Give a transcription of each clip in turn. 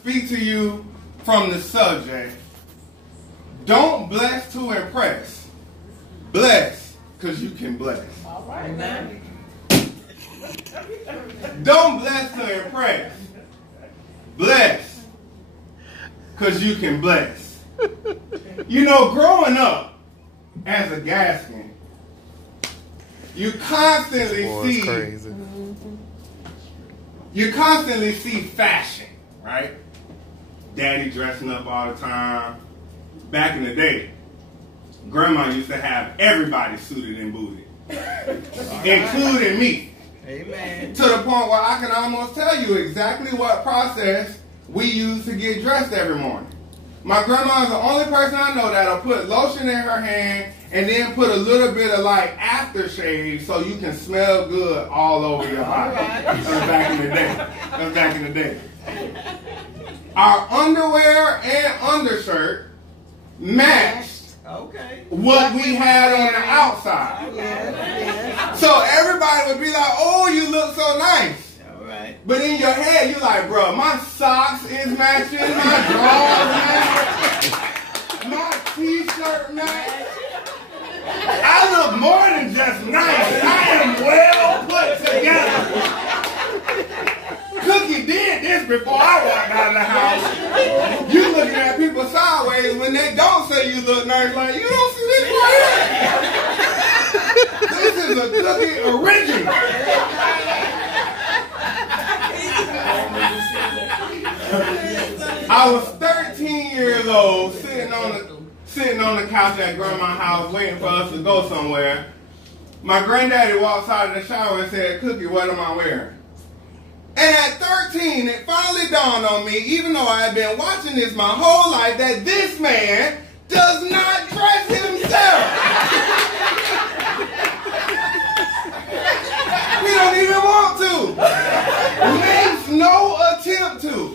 speak to you from the subject. Don't bless to impress. Bless because you can bless. All right, man. Don't bless to impress. Bless because you can bless. You know, growing up as a Gaskin, you constantly see fashion, right? Daddy dressing up all the time. Back in the day, Grandma used to have everybody suited and booted, including me. Amen. To the point where I can almost tell you exactly what process we use to get dressed every morning. My grandma is the only person I know that'll put lotion in her hand and then put a little bit of like aftershave so you can smell good all over your body. That was back in the day. Our underwear and undershirt matched what we had on the outside. So everybody would be like, oh, you look so nice. But in your head, you're like, bro, my socks is matching, my drawers match, my t-shirt match. I look more than just nice. I am well put together. Cookie did this before I walked out of the house. You looking at people sideways when they don't say you look nice, like, you don't see this right here. This is a Cookie original. I was 13 years old, sitting on the couch at Grandma's house, waiting for us to go somewhere. My granddaddy walks out of the shower and said, Cookie, what am I wearing? And at 13, it finally dawned on me, even though I had been watching this my whole life, that this man does not dress himself. He don't even want to. Makes no attempt to.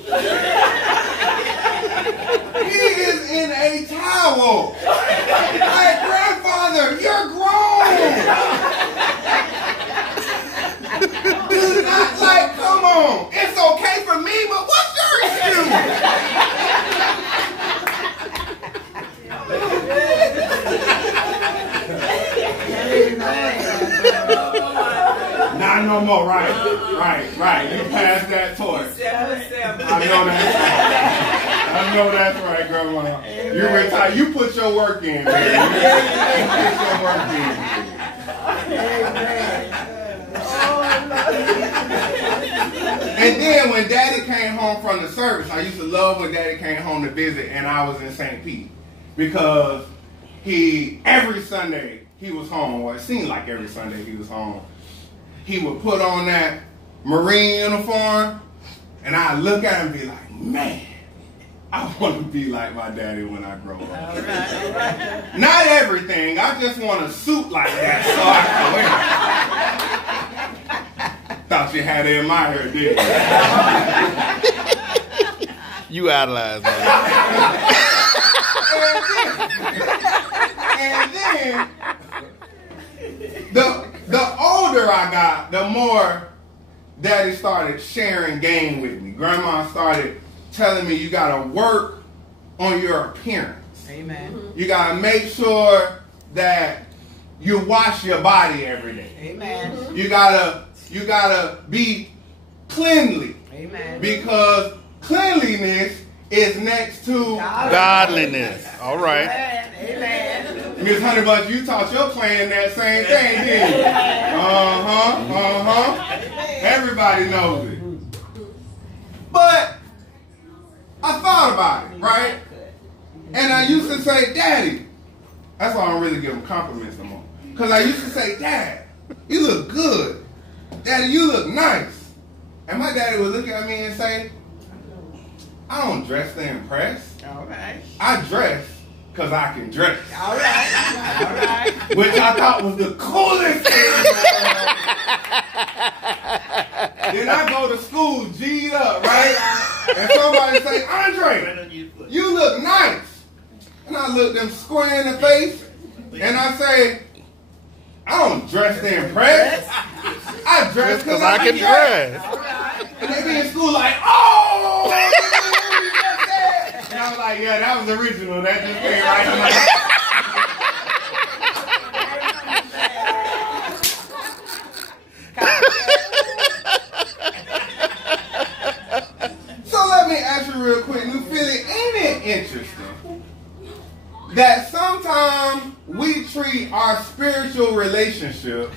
He is in a towel. Like, grandfather, you're grown. Do not, like, come on. It's okay for me, but what's your excuse? Not no more, right. You passed that torch. I know that's right, Grandma. You retire. You put your work in, baby. You put your work in. And then when Daddy came home from the service, I used to love when Daddy came home to visit and I was in St. Pete. Because every Sunday he was home, or it seemed like every Sunday he was home. He would put on that Marine uniform and I'd look at him and be like, man, I want to be like my daddy when I grow up. All right. Not everything. I just want a suit like that so I can wear it. Thought you had to admire it, didn't you? You idolize me. And then the older I got, the more Daddy started sharing game with me. Grandma started telling me you got to work on your appearance. Amen. You got to make sure that you wash your body every day. Amen. You gotta be cleanly. Amen. Because cleanliness is next to godliness. All right. Amen. Miss Honeybutt, you taught your clan that same thing, didn't you? Everybody knows it. But I thought about it, right? And I used to say, Daddy. That's why I don't really give him compliments no more. Because I used to say, Dad, you look good. Daddy, you look nice. And my daddy would look at me and say, I don't dress to impress. All right. I dress because I can dress. All right. All right. Which I thought was the coolest thing in the world. Then I go to school G'd up, right? And somebody say, Aundrae, you look nice. And I look them square in the face and I say, I don't dress to impress. I dress because I can dress. All right. And they be in school like, oh! like, yeah, that was original. That just came right to my head. So let me ask you real quick, New Philly, ain't it interesting that sometimes we treat our spiritual relationship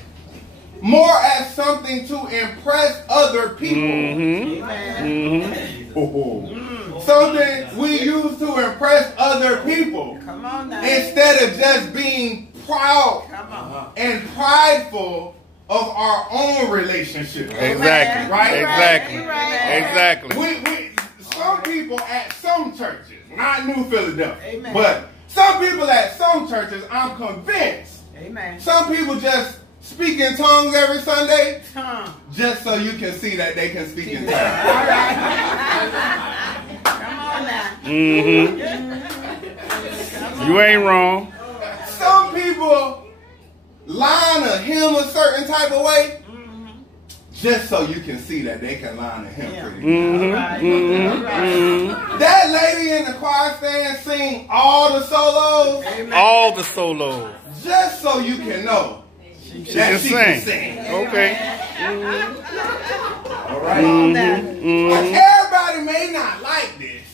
more as something to impress other people? Something we use to impress other people. Come on now. Instead of just being proud and prideful of our own relationship. Exactly. Right? Exactly. Right. Exactly. Some people at some churches, not New Philadelphia, Amen. but some people at some churches, I'm convinced, Amen. some people just speak in tongues every Sunday Huh. just so you can see that they can speak in All tongues. right. Come on now. You ain't wrong. Some people line a hymn a certain type of way just so you can see that they can line a hymn pretty good. All right. All right. That lady in the choir stand sing all the solos All the solos. just so you can know that she can sing. Okay. All right. Come on now. Everybody may not like this,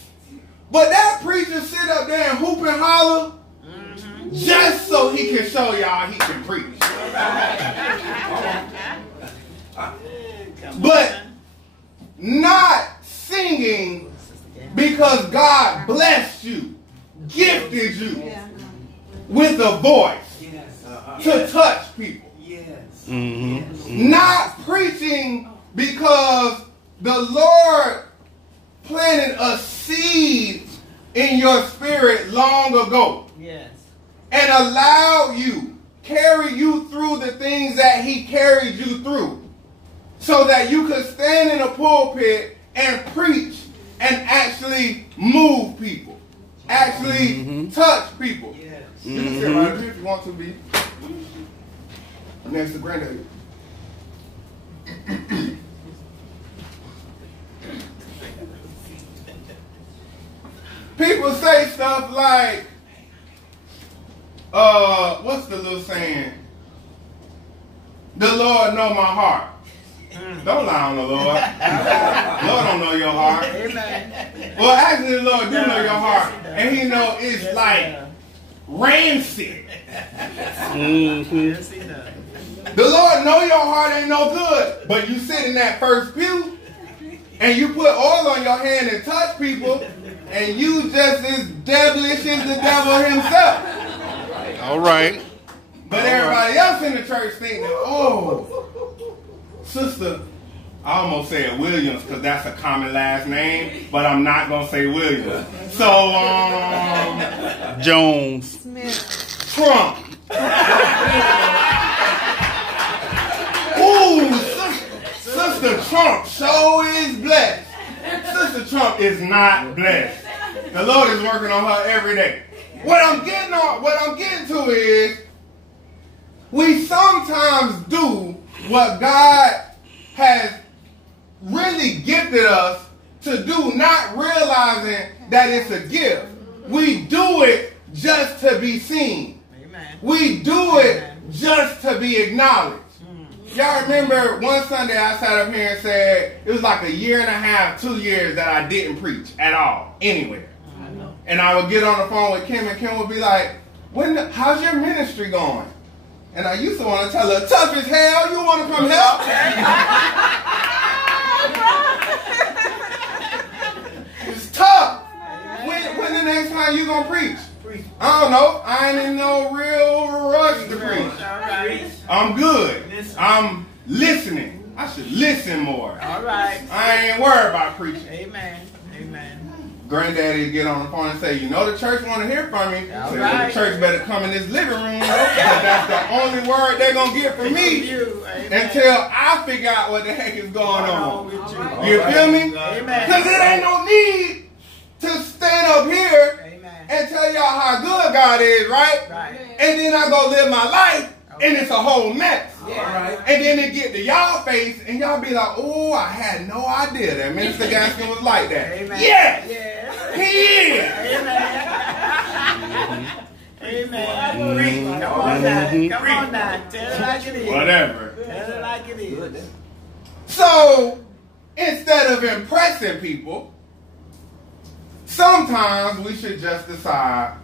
but that preacher sit up there and hoop and holler just so he can show y'all he can preach. But not singing because God blessed you, gifted you with a voice to touch people. Not preaching because the Lord planted a seed in your spirit long ago Yes. and allowed you, carry you through the things that He carried you through so that you could stand in a pulpit and preach and actually move people, actually touch people. You can sit right here if you want to be. Next to Granddaddy. People say stuff like, what's the little saying? The Lord know my heart. Don't lie on the Lord. Lord don't know your heart. Amen. Well, actually, the Lord do know your heart, and He know it's like rancid. Yes, He does. The Lord know your heart ain't no good, but you sit in that first pew, and you put oil on your hand and touch people, and you just as devilish as the devil himself. All right. But everybody else in the church think that, oh, Sister, I almost said Williams because that's a common last name, but I'm not going to say Williams. So, Jones. Trump. Ooh, Sister Trump sure is blessed. Sister Trump is not blessed. The Lord is working on her every day. What I'm getting to is we sometimes do what God has really gifted us to do, not realizing that it's a gift. We do it just to be seen. Amen. We do it just to be acknowledged. Y'all remember one Sunday I sat up here and said it was like a year and a half, 2 years that I didn't preach at all, anywhere. I know. And I would get on the phone with Kim, and Kim would be like, how's your ministry going? And I used to want to tell her, tough as hell, you want to come help? It's tough. When the next time you going to preach? I don't know. I ain't in no real rush to preach. All right. I'm good. I'm listening. I should listen more. All right. I ain't worried about preaching. Amen. Amen. Granddaddy would get on the phone and say, you know the church want to hear from me. All Say, right. well, the church better come in this living room. That's the only word they're going to get from me until I figure out what the heck is going on. You feel me? Amen. Because it ain't no need to stand up here Amen. and tell y'all how good God is, right? Right. And then I go live my life and it's a whole mess. Yeah. And then it get to y'all face and y'all be like, oh, I had no idea that Minister Gaskin was like that. Amen. Yes! Yeah. He is! Amen. now. Come on now. Tell it like it is. Whatever. Tell it like it is. So, instead of impressing people, sometimes we should just decide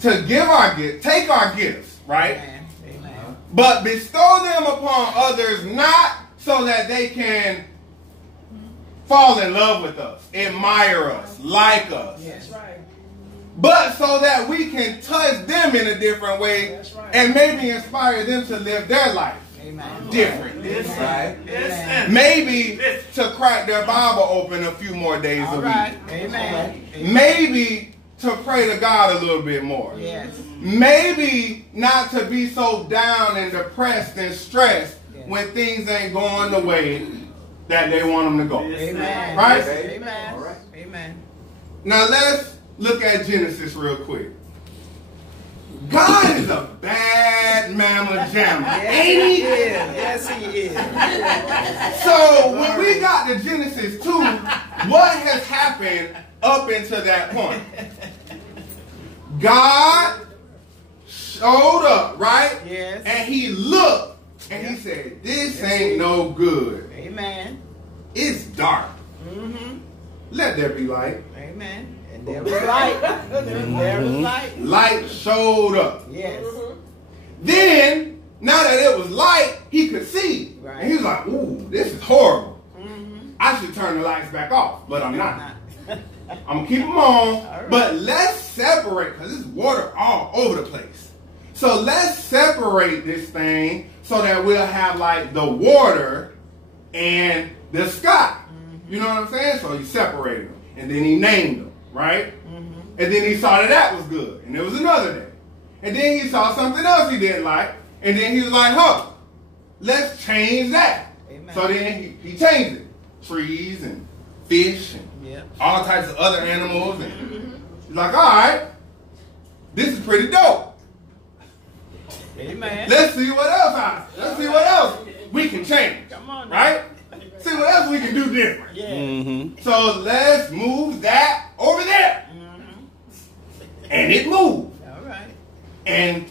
to give our gifts, take our gifts, right? Amen. Amen. But bestow them upon others, not so that they can fall in love with us, admire us, like us. Yes. Right. But so that we can touch them in a different way That's right. and maybe inspire them to live their life Amen. differently. Amen. Maybe to crack their Bible open a few more days All a right. week. Amen. Maybe to pray to God a little bit more. Yes. Maybe not to be so down and depressed and stressed when things ain't going the way that they want them to go. Amen. Right? Amen. All right. Amen. Now let's look at Genesis real quick. God is a bad mamma jamma, ain't he? Yes, he is. So when we got to Genesis 2, what has happened up until that point? God showed up, right? Yes. And he looked and he said, this ain't no good. Amen. It's dark. Mm-hmm. Let there be light. Amen. And there was light. There was light. Light showed up. Yes. Then, now that it was light, he could see. Right. And he was like, ooh, this is horrible. Mm-hmm. I should turn the lights back off, but I'm not. I'm going to keep them on, right. but let's separate, because there's water all over the place. So let's separate this thing so that we'll have like the water and the sky. You know what I'm saying? So he separated them, and then he named them, right? And then he saw that that was good, and there was another day. And then he saw something else he didn't like, and then he was like, huh, let's change that. Amen. So then he changed it. Trees and fish and all types of other animals. And he's like, all right, this is pretty dope. Amen. Let's see what else we can change. Come on now. Right? See what else we can do different. Yeah. So let's move that over there. And it moved. All right. And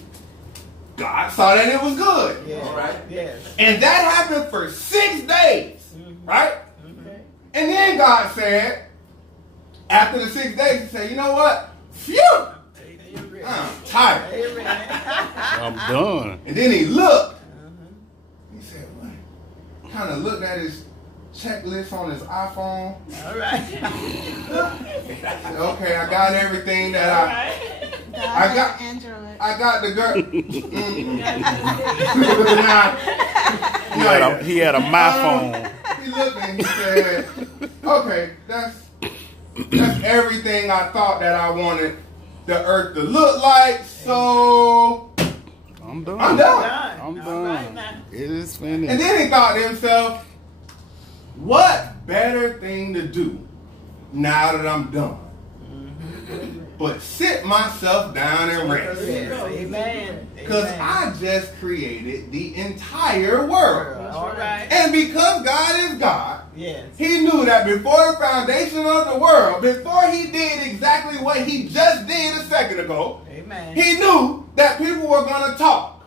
God saw that it was good. Yeah. All right. Yes. And that happened for 6 days. Right? Okay. And then God said, after the 6 days, he said, you know what? Phew! I'm tired. Amen. I'm done. And then he looked. He said, what? Kind of looked at his checklist on his iPhone. All right. Said, okay, I got everything that I got. Android. I got the girl. He had a my phone. He looked and he said, okay, that's everything I thought that I wanted the earth to look like, so I'm done. I'm done. I'm All right done. now. It is finished. And then he thought to himself, what better thing to do now that I'm done? But sit myself down and rest. Yes. Amen. Because Amen. I just created the entire world. All right. And because God is God, Yes. he knew that before the foundation of the world, before he did exactly what he just did a second ago, Amen. he knew that people were going to talk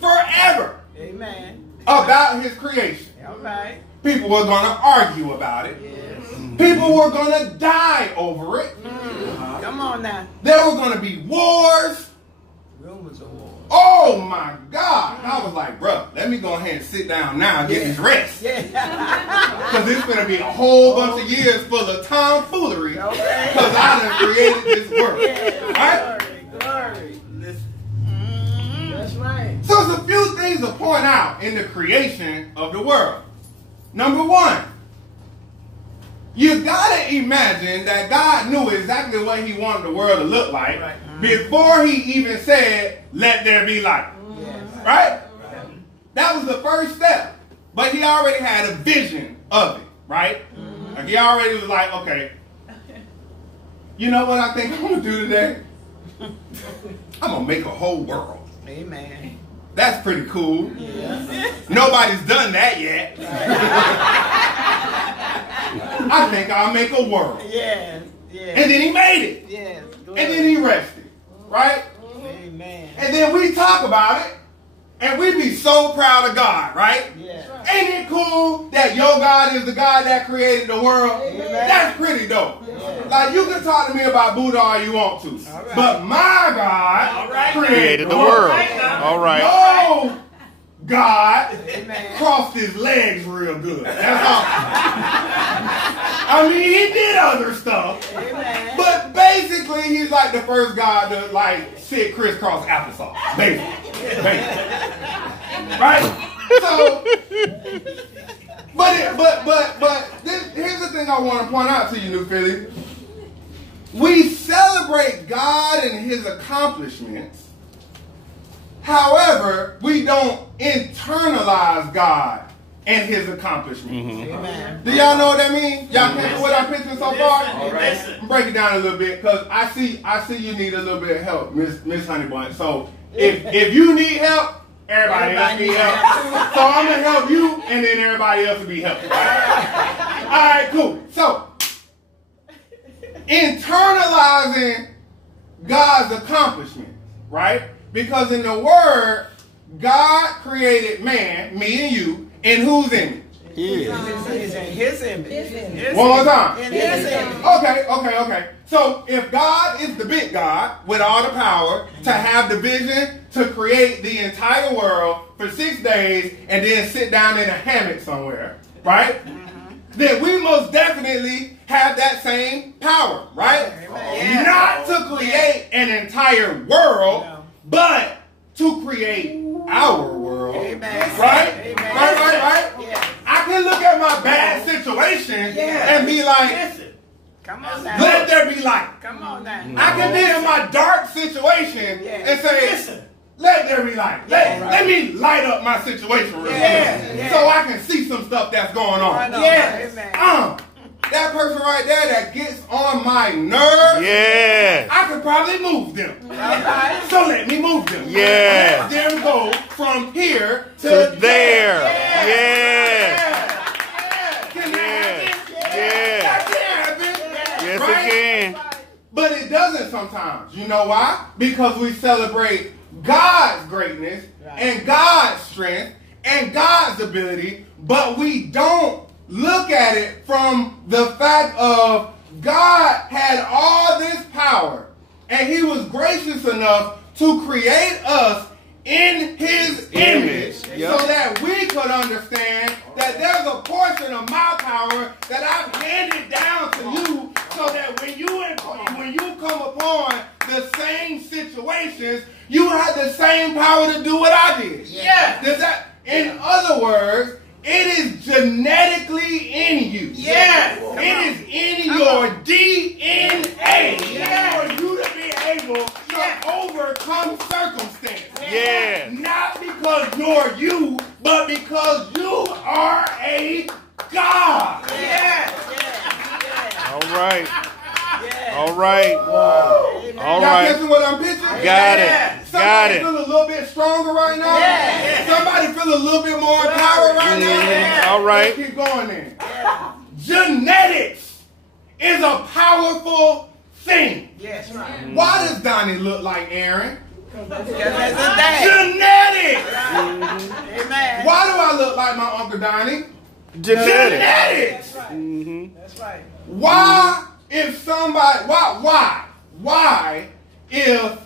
forever Amen. about his creation. All right. People were going to argue about it. Yes. People were going to die over it. Come on now. There were going to be wars. Rumors of war. Oh my God. I was like, bro, let me go ahead and sit down now and get this rest. Yeah. Because it's going to be a whole bunch of years full of tomfoolery. Because Okay. I done created this world. Yeah. Right? Glory. That's right. So there's a few things to point out in the creation of the world. Number one, you gotta imagine that God knew exactly what he wanted the world to look like before he even said, let there be light. Yes. Right? That was the first step. But he already had a vision of it, right? Like he already was like, okay, you know what I think I'm gonna do today? I'm gonna make a whole world. Amen. That's pretty cool. Yeah. Nobody's done that yet. I think I'll make a world. Yes. Yes. And then he made it. Yes. And then he rested. Right? Amen. And then we talk about it, and we be so proud of God, right? Yeah. Ain't it cool that your God is the God that created the world? Amen. That's pretty dope. Yeah. Like, you can talk to me about Buddha all you want to. All right. But my God Created the world. All right. No God Amen. crossed his legs real good. That's all. I mean, he did other stuff. Amen. But basically, he's like the first God to like sit crisscross applesauce. Basically. Right? So, here's the thing I want to point out to you, New Philly. We celebrate God and his accomplishments. However, we don't internalize God and his accomplishments. Amen. Do y'all know what that means? Y'all catch what I'm pitching so far? All right. Break it down a little bit, because I see you need a little bit of help, Miss Honeybun. So if you need help, everybody else need help. So I'm gonna help you, and then everybody else will be helped. All right, cool. So internalizing God's accomplishments, right? Because in the Word, God created man, me and you, in whose image? It's in his image. One more time. In his image. Okay. So if God is the big God with all the power to have the vision to create the entire world for 6 days and then sit down in a hammock somewhere, right? Then we most definitely have that same power, right? Amen. Not to create an entire world, but to create our world. Amen. Right? Amen. Right? Yeah. I can look at my bad situation and be like, Come on now. let there be light. Come on now. I can be in my dark situation and say, let there be light. Let me light up my situation real quick so I can see some stuff that's going on. Amen. That person right there that gets on my nerves, Yeah. I could probably move them. Right. So let me move them. Yeah. Let them go from here to To there. Yeah. Can that happen? Yeah. That can happen. Yes, Right? it can. But it doesn't sometimes. You know why? Because we celebrate God's greatness and God's strength and God's ability, but we don't look at it from the fact of God had all this power and he was gracious enough to create us in his image so that we could understand that there's a portion of my power that I've handed down to you so that when you come upon the same situations, you have the same power to do what I did. Yeah. Does that, in other words, it is genetically in you. Yes. It is in your DNA for you to be able to overcome circumstances. Yeah. Not because you're you, but because you are a God. All right. All right. All Y'all right. catching what I'm pitching? Got it. Got Somebody it. feel a little bit stronger right now? Somebody feel a little bit more power right now? All right. Let's keep going then. Genetics is a powerful thing. Yes. Why does Donnie look like Aaron? That's a day. Genetics! Amen. Why do I look like my Uncle Donnie? Genetics. That's right. Why if somebody, why if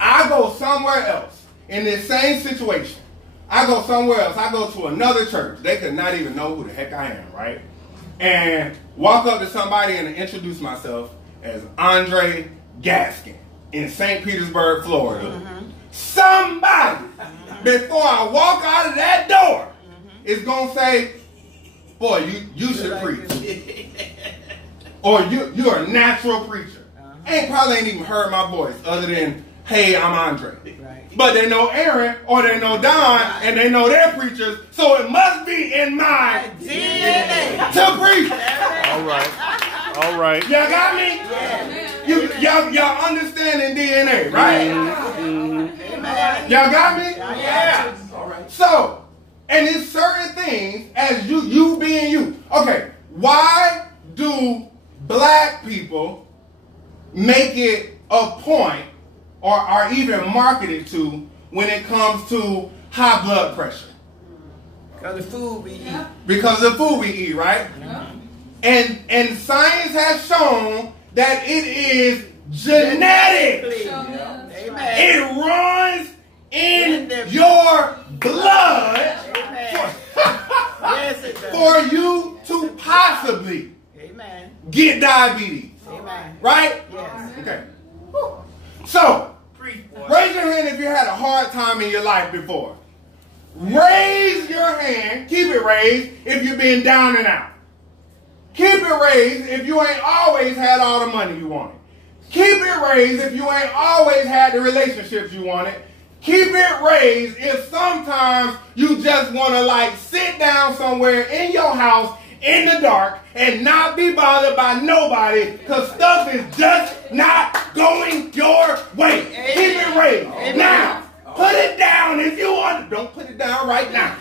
I go somewhere else in this same situation, I go somewhere else, I go to another church, they could not even know who the heck I am, right? And walk up to somebody and introduce myself as Aundrae Gaskin in St. Petersburg, Florida. Somebody, before I walk out of that door, is going to say, boy, you should preach. Or you're a natural preacher. Probably ain't even heard my voice other than, hey, I'm Aundrae. Right. But they know Aaron or they know Don and they know their preachers, so it must be in my DNA. to preach. All right. All right. Y'all got me? Y'all understanding DNA, right? Y'all got me? Yeah. All right. So, and it's certain things as you being you. Okay, why do black people make it a point or are even marketed to when it comes to high blood pressure. Because of the food we eat. Because of the food we eat, right? And science has shown that it is genetic. Amen. It runs in your blood for you to possibly get diabetes. Amen. Right? Yes. Okay. So, raise your hand if you had a hard time in your life before. Raise your hand, keep it raised if you've been down and out. Keep it raised if you ain't always had all the money you wanted. Keep it raised if you ain't always had the relationships you wanted. Keep it raised if sometimes you just want to like sit down somewhere in your house in the dark and not be bothered by nobody because stuff is just not going your way. Keep it raised. Now, put it down if you want. Don't put it down right now.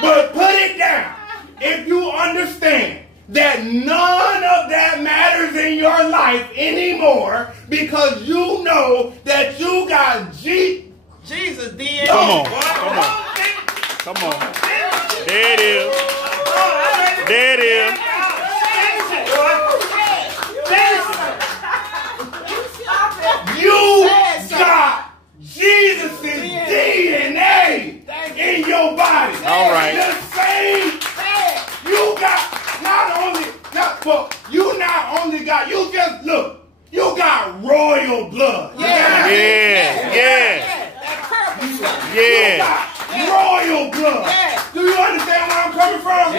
But put it down if you understand that none of that matters in your life anymore because you know that you got Jesus DNA. Come on. Come on. There it is. There it is. You got Jesus' DNA in your body. All right. The same. You got you just look. You got royal blood. Yeah. Royal blood. Do you understand where I'm coming from?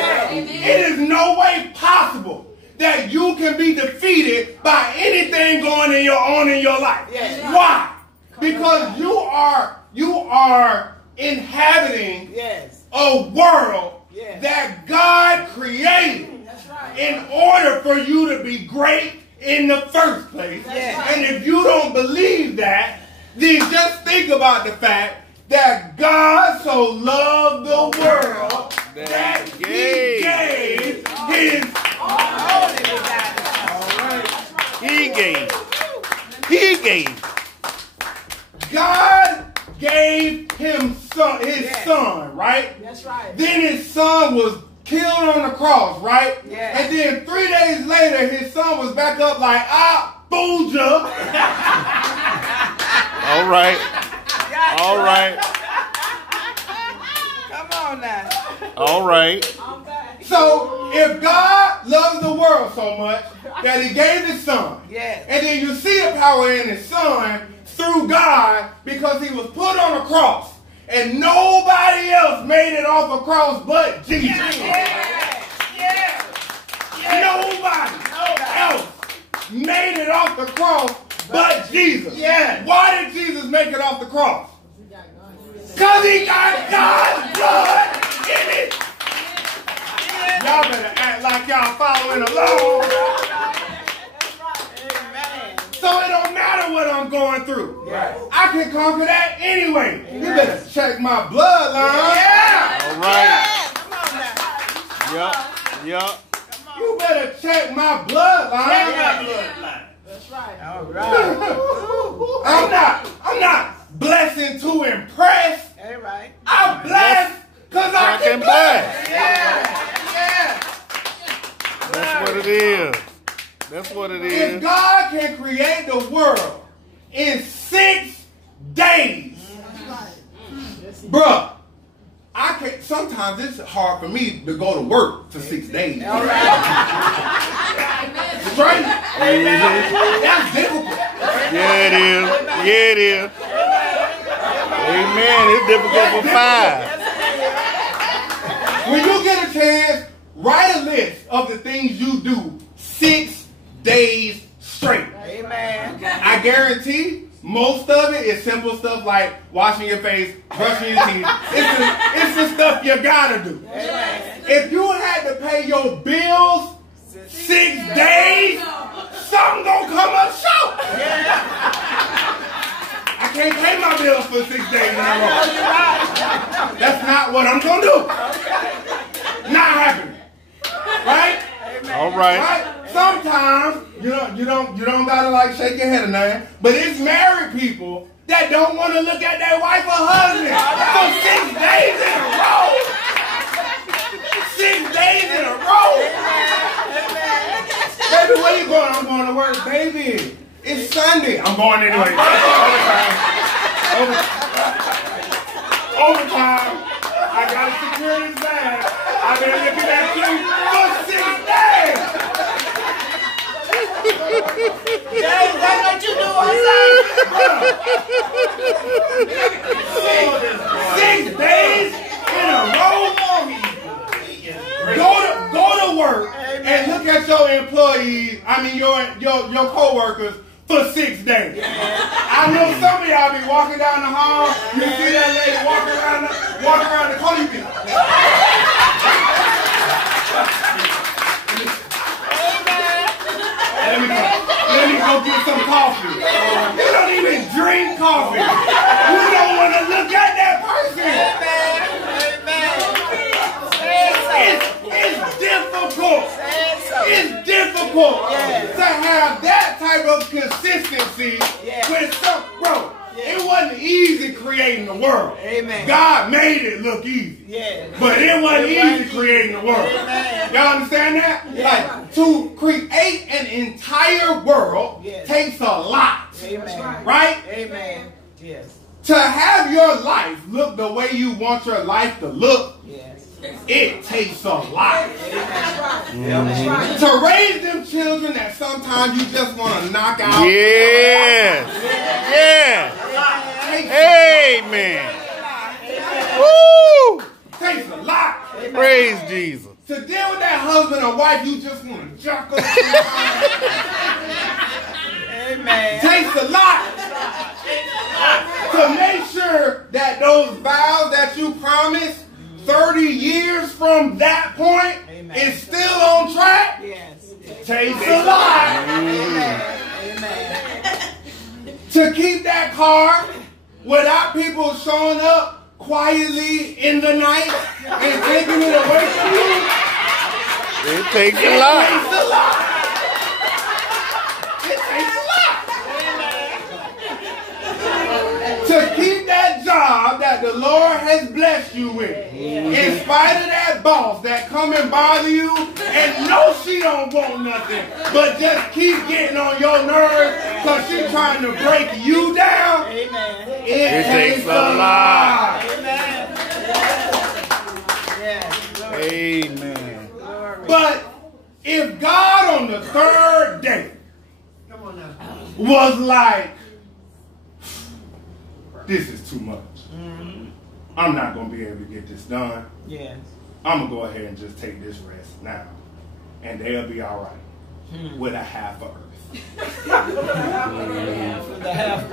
It is no way possible that you can be defeated by anything going on in your life. Why? Because you are inhabiting a world that God created in order for you to be great in the first place. And if you don't believe that, then just think about the fact that God so loved the world that He gave His He gave. God gave his son, right? That's right. Then his son was killed on the cross, right? And then 3 days later, his son was back up like, booja. All right. All right. Come on now. All right. So if God loves the world so much that He gave His son, and then you see the power in His son through God because He was put on a cross, and nobody else made it off a cross but Jesus. Nobody else made it off the cross but Jesus. Why did Jesus make it off the cross? Because He got God's blood in it. Y'all better act like y'all following along. So it don't matter what I'm going through. I can conquer that anyway. You better check my bloodline. All right. Yup. You better check my bloodline. That's right. All right. I'm not blessing to impress. I'm blessed because I can bless. That's what it is. That's what it is. If God can create the world in 6 days, bruh, sometimes it's hard for me to go to work for 6 days. All right. Right? That's difficult. Yeah, it is. Amen. It's difficult for 5. When you get a chance, write a list of the things you do 6 days straight. Amen. I guarantee most of it is simple stuff like washing your face, brushing your teeth. It's the stuff you gotta do. Amen. If you had to pay your bills 6 days, something gonna come up short. I can't pay my bills for 6 days in a row. That's not what I'm gonna do. Not happening. Right? All right. Right? Sometimes you don't gotta like shake your head or nothing, but it's married people that don't want to look at their wife or husband for 6 days in a row. 6 days in a row. Baby, where you going? I'm going to work, baby. It's Sunday. I'm going anyway. Overtime. I gotta secure this bag. I've been looking at you for 6 days. That's what you do on Sunday. 6 days in a row. Go to work and look at your employees. I mean your co-workers for 6 days. I know some of y'all be walking down the hall. You see that lady walk around the corner. You be let me go get some coffee. You don't even drink coffee. You don't want to look at that person. It's difficult. It's difficult to have that type of consistency with some, bro. It wasn't easy creating the world. Amen. God made it look easy. But it wasn't easy creating the world. Y'all understand that? Like, to create an entire world takes a lot. Amen. Right? Amen. Yes. To have your life look the way you want your life to look, it takes a lot. To raise them children that sometimes you just want to knock out. Yes. Amen. Woo. Takes a lot. Praise Jesus. To deal with that husband or wife you just want to jerk up. Amen. Takes a lot. To make sure that those vows that you promised 30 years from that point is still on track. Yes. Takes a lot. Amen. To keep that car without people showing up quietly in the night and taking it away from you. It takes a lot. It takes a lot. It takes a lot. To keep that job that the Lord has blessed you with, in spite of that boss that come and bother you and know she don't want nothing, but just keep getting on your nerves because she trying to break you down. Amen. It takes a lot. Amen. Yes. Amen. But if God on the third day was like, this is too much. I'm not going to be able to get this done. Yes. I'm going to go ahead and just take this rest now. And they'll be all right with a half of earth. With the half.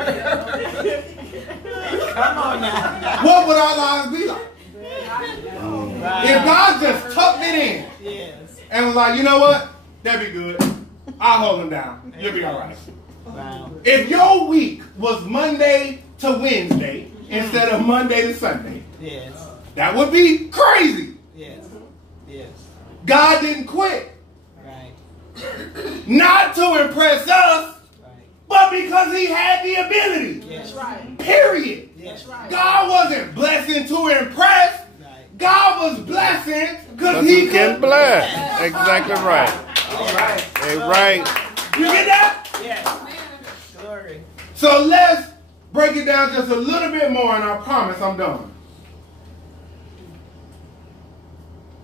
Come on now. What would our lives be like? If God just tucked it in and was like, you know what? That'd be good. I'll hold them down. You'll be all right. Wow. If your week was Monday to Wednesday instead of Monday to Sunday, that would be crazy. Yes. God didn't quit. Right. Not to impress us, Right. but because he had the ability. Yes. Right. Period. Yes. God wasn't blessing to impress. Right. God was blessing because he can bless. Exactly right. All right. Hey, right. You get that? Yes. Glory. So let's break it down just a little bit more, and I promise I'm done.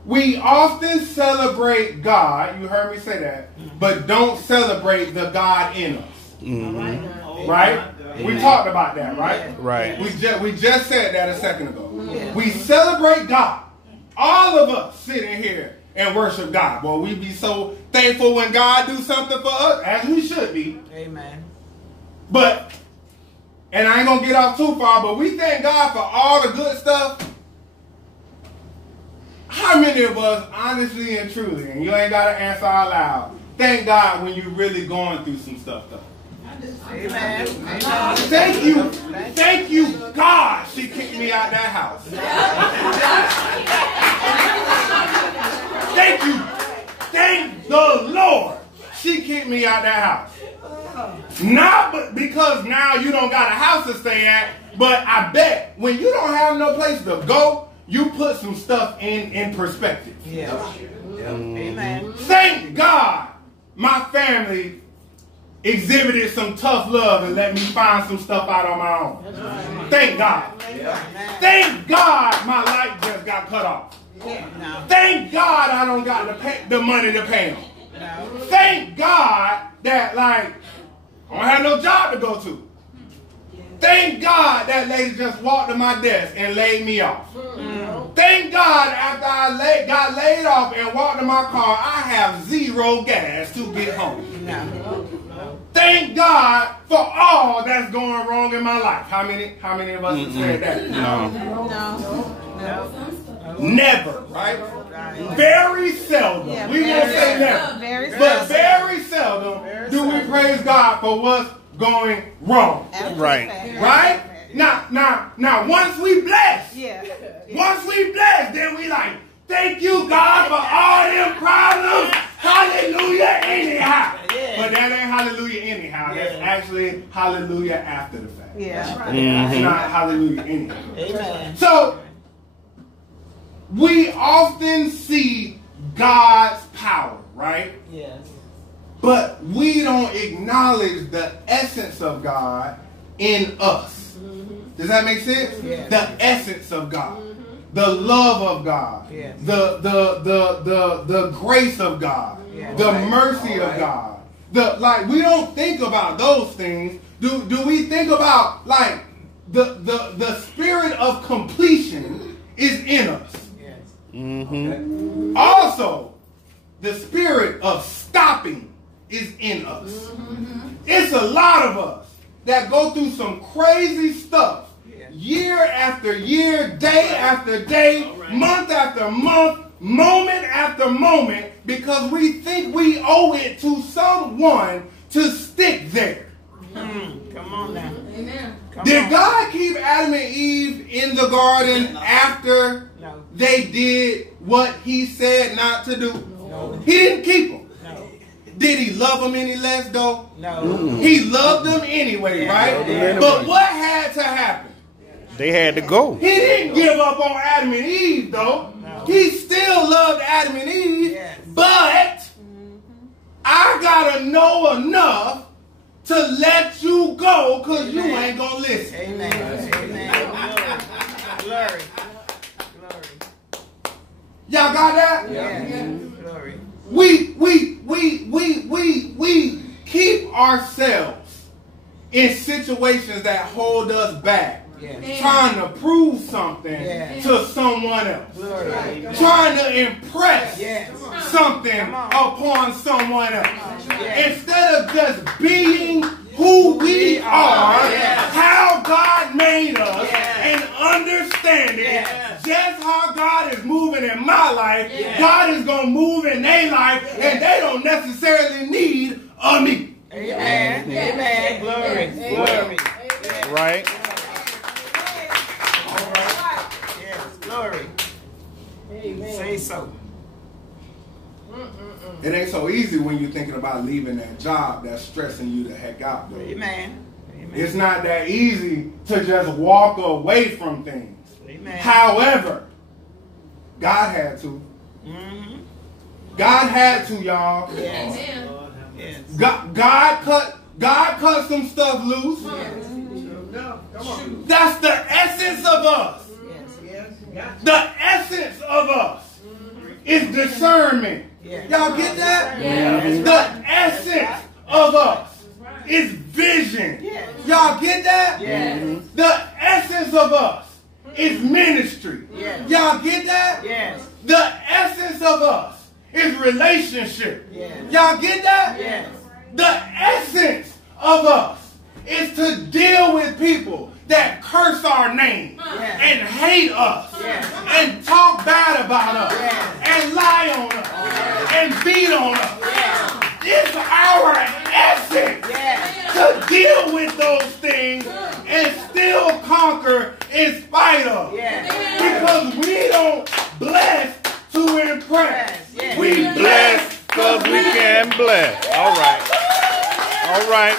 We often celebrate God, you heard me say that, but don't celebrate the God in us. Mm-hmm. Right? We talked about that, right? Right. We just said that a second ago. We celebrate God. All of us sitting here and worship God. Well, we be so thankful when God do something for us, as we should be. Amen. But, and I ain't going to get off too far, but we thank God for all the good stuff. How many of us, honestly and truly, and you ain't got to answer out loud, thank God when you're really going through some stuff, though? Amen. Thank you. Thank you, God, she kicked me out that house. Thank you. Thank the Lord she kicked me out that house. Not because now you don't got a house to stay at, but I bet when you don't have no place to go, you put some stuff in perspective. Yeah. Amen. Thank God my family exhibited some tough love and let me find some stuff out on my own. Thank God. Thank God my light just got cut off. Thank God I don't got the money to pay them. Thank God that, like, I don't have no job to go to. Thank God that lady just walked to my desk and laid me off. Thank God after I got laid off and walked to my car, I have 0 gas to get home. Thank God for all that's going wrong in my life. How many of us have said that? No. Never, right? Very seldom. We won't say never. But very seldom do we praise God for what's going wrong. Right. Right? Now, once we bless, then we like, thank you, God, for all them problems. Hallelujah, anyhow. But that ain't hallelujah anyhow. That's actually hallelujah after the fact. It's not hallelujah anyhow. Amen. So, we often see God's power, right? Yes. But we don't acknowledge the essence of God in us. Does that make sense? Yes. The essence of God. The love of God. Yes. The grace of God. Yes. The mercy of God. We don't think about those things. Do we think about, like, the spirit of completion is in us? Also, the spirit of stopping is in us. It's a lot of us that go through some crazy stuff year after year, day after day, month after month, moment after moment, because we think we owe it to someone to stick there. Come on now. Amen. Did God keep Adam and Eve in the garden after they did what he said not to do? No. He didn't keep them. No. Did he love them any less, though? No. He loved them anyway, right? But what had to happen? They had to go. He didn't give up on Adam and Eve, though. No. He still loved Adam and Eve. Yes. But I got to know enough to let you go because you ain't going to listen. Amen. Amen. Glory. Glory. Y'all got that? Yes. Glory. We keep ourselves in situations that hold us back. Yes. Trying to prove something Yes. to someone else. Glory. Trying to impress Yes. something upon someone else. Yes. Instead of just being who we are, how God made us, and understanding just how God is moving in my life, God is going to move in their life, and they don't necessarily need a me. Amen. Amen. Glory. Glory. Right. Yes. Glory. Amen. Say so. It ain't so easy when you're thinking about leaving that job that's stressing you the heck out, though. Amen. Amen. It's not that easy to just walk away from things. Amen. However, God had to. God had to, y'all. Yes. Amen. Yes. God cut some stuff loose. That's the essence of us. The essence of us is discernment. Y'all get that? The essence of us is vision. Y'all get that? The essence of us is ministry. Y'all get that? Yes. The essence of us is relationship. Y'all get that? Yes. The essence of us is to deal with people that curse our name and hate us and talk bad about us and lie on us and beat on us. It's our essence to deal with those things and still conquer in spite of. Because we don't bless to impress. We bless Because we can bless. All right.